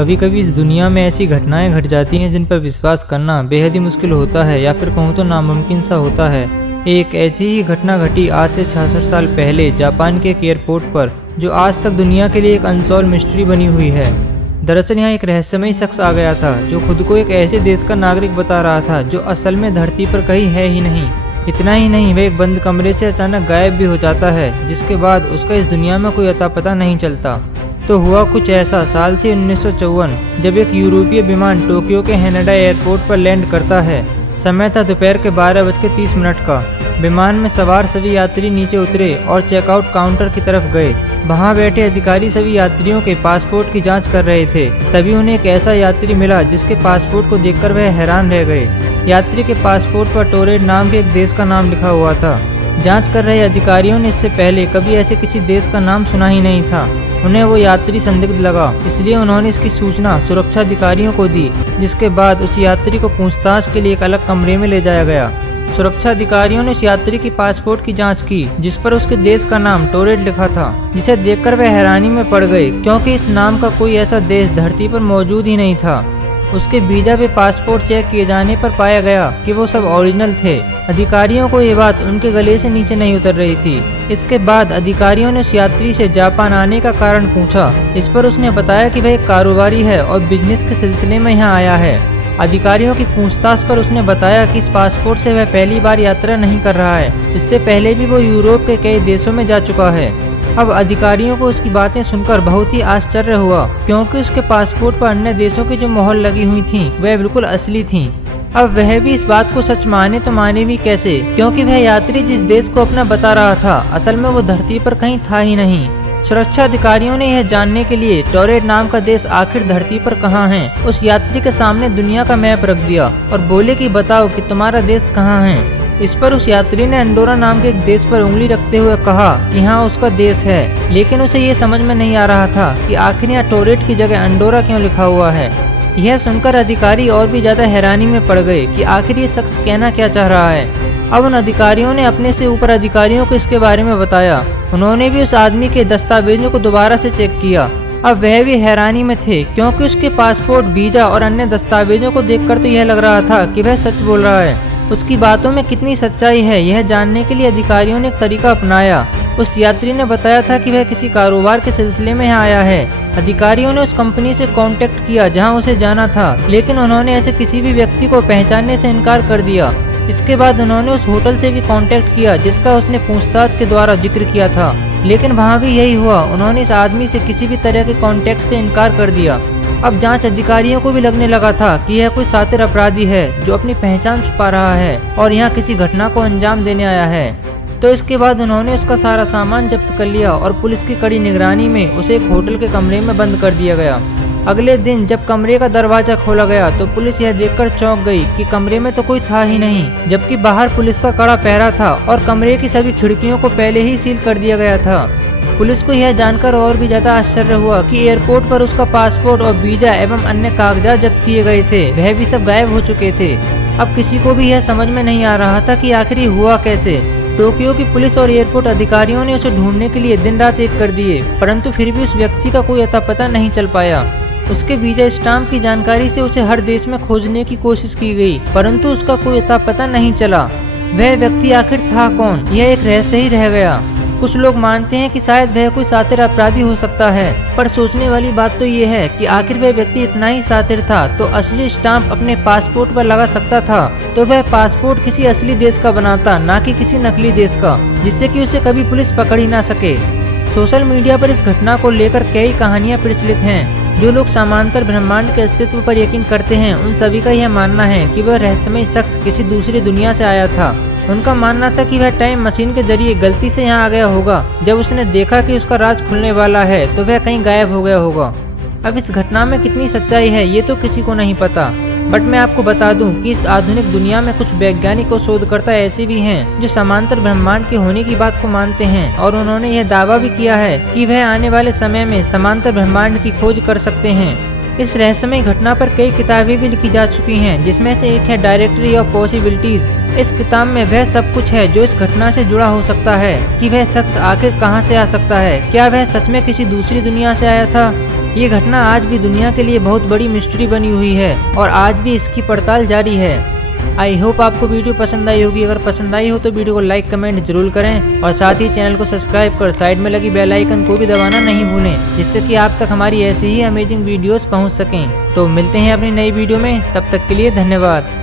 कभी कभी इस दुनिया में ऐसी घटनाएं घट जाती हैं जिन पर विश्वास करना बेहद ही मुश्किल होता है या फिर कहूँ तो नामुमकिन सा होता है। एक ऐसी ही घटना घटी आज से 66 साल पहले जापान के एक एयरपोर्ट पर, जो आज तक दुनिया के लिए एक अनसॉल्व मिस्ट्री बनी हुई है। दरअसल यहाँ एक रहस्यमयी शख्स आ गया था जो खुद को एक ऐसे देश का नागरिक बता रहा था जो असल में धरती पर कहीं है ही नहीं। इतना ही नहीं, वह एक बंद कमरे से अचानक गायब भी हो जाता है, जिसके बाद उसका इस दुनिया में कोई अता पता नहीं चलता। तो हुआ कुछ ऐसा। साल थी 1954, जब एक यूरोपीय विमान टोक्यो के हैनेडा एयरपोर्ट पर लैंड करता है। समय था दोपहर के 12:30 का। विमान में सवार सभी यात्री नीचे उतरे और चेकआउट काउंटर की तरफ गए। वहां बैठे अधिकारी सभी यात्रियों के पासपोर्ट की जांच कर रहे थे। तभी उन्हें एक ऐसा यात्री मिला जिसके पासपोर्ट को देखकर वह हैरान रह गए। यात्री के पासपोर्ट पर टोरेट नाम के एक देश का नाम लिखा हुआ था। जांच कर रहे अधिकारियों ने इससे पहले कभी ऐसे किसी देश का नाम सुना ही नहीं था। उन्हें वो यात्री संदिग्ध लगा, इसलिए उन्होंने इसकी सूचना सुरक्षा अधिकारियों को दी, जिसके बाद उस यात्री को पूछताछ के लिए एक अलग कमरे में ले जाया गया। सुरक्षा अधिकारियों ने उस यात्री की पासपोर्ट की जांच की, जिस पर उसके देश का नाम टोरेट लिखा था, जिसे देखकर वह हैरानी में पड़ गए, क्योंकि इस नाम का कोई ऐसा देश धरती पर मौजूद ही नहीं था। उसके वीजा पे पासपोर्ट चेक किए जाने पर पाया गया कि वो सब ओरिजिनल थे। अधिकारियों को ये बात उनके गले से नीचे नहीं उतर रही थी। इसके बाद अधिकारियों ने उस यात्री से जापान आने का कारण पूछा। इस पर उसने बताया कि वह एक कारोबारी है और बिजनेस के सिलसिले में यहाँ आया है। अधिकारियों की पूछताछ पर उसने बताया कि इस पासपोर्ट से वह पहली बार यात्रा नहीं कर रहा है, इससे पहले भी वो यूरोप के कई देशों में जा चुका है। अब अधिकारियों को उसकी बातें सुनकर बहुत ही आश्चर्य हुआ, क्योंकि उसके पासपोर्ट पर अन्य देशों की जो मोहर लगी हुई थी वह बिल्कुल असली थी। अब वह भी इस बात को सच माने तो माने भी कैसे, क्योंकि वह यात्री जिस देश को अपना बता रहा था असल में वो धरती पर कहीं था ही नहीं। सुरक्षा अधिकारियों ने यह जानने के लिए टोरेट नाम का देश आखिर धरती पर कहाँ है, उस यात्री के सामने दुनिया का मैप रख दिया और बोले कि बताओ कि तुम्हारा देश कहाँ है। इस पर उस यात्री ने अंडोरा नाम के एक देश पर उंगली रखते हुए कहा कि हाँ उसका देश है, लेकिन उसे ये समझ में नहीं आ रहा था कि आखिर यहाँ टोरेट की जगह अंडोरा क्यों लिखा हुआ है। यह सुनकर अधिकारी और भी ज्यादा हैरानी में पड़ गए कि आखिर ये शख्स कहना क्या चाह रहा है। अब उन अधिकारियों ने अपने से ऊपर अधिकारियों को इसके बारे में बताया। उन्होंने भी उस आदमी के दस्तावेजों को दोबारा से चेक किया। अब वह भी हैरानी में थे, क्योंकि उसके पासपोर्ट, वीजा और अन्य दस्तावेजों को देखकर तो यह लग रहा था कि वह सच बोल रहा है। उसकी बातों में कितनी सच्चाई है यह जानने के लिए अधिकारियों ने एक तरीका अपनाया। उस यात्री ने बताया था कि वह किसी कारोबार के सिलसिले में यहाँ आया है। अधिकारियों ने उस कंपनी से कांटेक्ट किया जहाँ उसे जाना था, लेकिन उन्होंने ऐसे किसी भी व्यक्ति को पहचानने से इनकार कर दिया। इसके बाद उन्होंने उस होटल से भी कांटेक्ट किया जिसका उसने पूछताछ के द्वारा जिक्र किया था, लेकिन वहाँ भी यही हुआ। उन्होंने इस आदमी से किसी भी तरह के कांटेक्ट से इनकार कर दिया। अब जांच अधिकारियों को भी लगने लगा था कि यह कोई शातिर अपराधी है जो अपनी पहचान छुपा रहा है और यहाँ किसी घटना को अंजाम देने आया है। तो इसके बाद उन्होंने उसका सारा सामान जब्त कर लिया और पुलिस की कड़ी निगरानी में उसे एक होटल के कमरे में बंद कर दिया गया। अगले दिन जब कमरे का दरवाजा खोला गया तो पुलिस यह देखकर चौंक गई कि कमरे में तो कोई था ही नहीं, जबकि बाहर पुलिस का कड़ा पहरा था और कमरे की सभी खिड़कियों को पहले ही सील कर दिया गया था। पुलिस को यह जानकर और भी ज्यादा आश्चर्य हुआ कि एयरपोर्ट पर उसका पासपोर्ट और वीजा एवं अन्य कागजात जब्त किए गए थे, वह भी सब गायब हो चुके थे। अब किसी को भी यह समझ में नहीं आ रहा था कि आखिर हुआ कैसे। टोक्यो की पुलिस और एयरपोर्ट अधिकारियों ने उसे ढूंढने के लिए दिन रात एक कर दिए, परंतु फिर भी उस व्यक्ति का कोई अता पता नहीं चल पाया। उसके वीजा स्टाम्प की जानकारी से उसे हर देश में खोजने की कोशिश की गई, परंतु उसका कोई अता पता नहीं चला। वह व्यक्ति आखिर था कौन, यह एक रहस्य ही रह गया। कुछ लोग मानते हैं कि शायद वह कोई शातिर अपराधी हो सकता है, पर सोचने वाली बात तो ये है कि आखिर वह व्यक्ति इतना ही शातिर था तो असली स्टाम्प अपने पासपोर्ट पर लगा सकता था, तो वह पासपोर्ट किसी असली देश का बनाता, ना कि किसी नकली देश का, जिससे कि उसे कभी पुलिस पकड़ ही ना सके। सोशल मीडिया पर इस घटना को लेकर कई कहानियां प्रचलित हैं। जो लोग समांतर ब्रह्मांड के अस्तित्व पर यकीन करते हैं उन सभी का यह मानना है कि वह रहस्यमय शख्स किसी दूसरी दुनिया से आया था। उनका मानना था कि वह टाइम मशीन के जरिए गलती से यहाँ आ गया होगा। जब उसने देखा कि उसका राज खुलने वाला है तो वह कहीं गायब हो गया होगा। अब इस घटना में कितनी सच्चाई है ये तो किसी को नहीं पता, बट मैं आपको बता दूं कि इस आधुनिक दुनिया में कुछ वैज्ञानिक और शोधकर्ता ऐसे भी हैं जो समांतर ब्रह्मांड के होने की बात को मानते हैं, और उन्होंने यह दावा भी किया है कि वह आने वाले समय में समांतर ब्रह्मांड की खोज कर सकते हैं। इस रहस्यमय घटना पर कई किताबें भी लिखी जा चुकी हैं, जिसमें से एक है डायरेक्टरी ऑफ पॉसिबिलिटीज। इस किताब में वह सब कुछ है जो इस घटना से जुड़ा हो सकता है कि वह शख्स आखिर कहां से आ सकता है। क्या वह सच में किसी दूसरी दुनिया से आया था ये घटना आज भी दुनिया के लिए बहुत बड़ी मिस्ट्री बनी हुई है और आज भी इसकी पड़ताल जारी है। आई होप आपको वीडियो पसंद आई होगी। अगर पसंद आई हो तो वीडियो को लाइक कमेंट जरूर करें और साथ ही चैनल को सब्सक्राइब कर साइड में लगी बेल आइकन को भी दबाना नहीं भूलें, जिससे कि आप तक हमारी ऐसी ही अमेजिंग वीडियोस पहुंच सकें। तो मिलते हैं अपनी नई वीडियो में, तब तक के लिए धन्यवाद।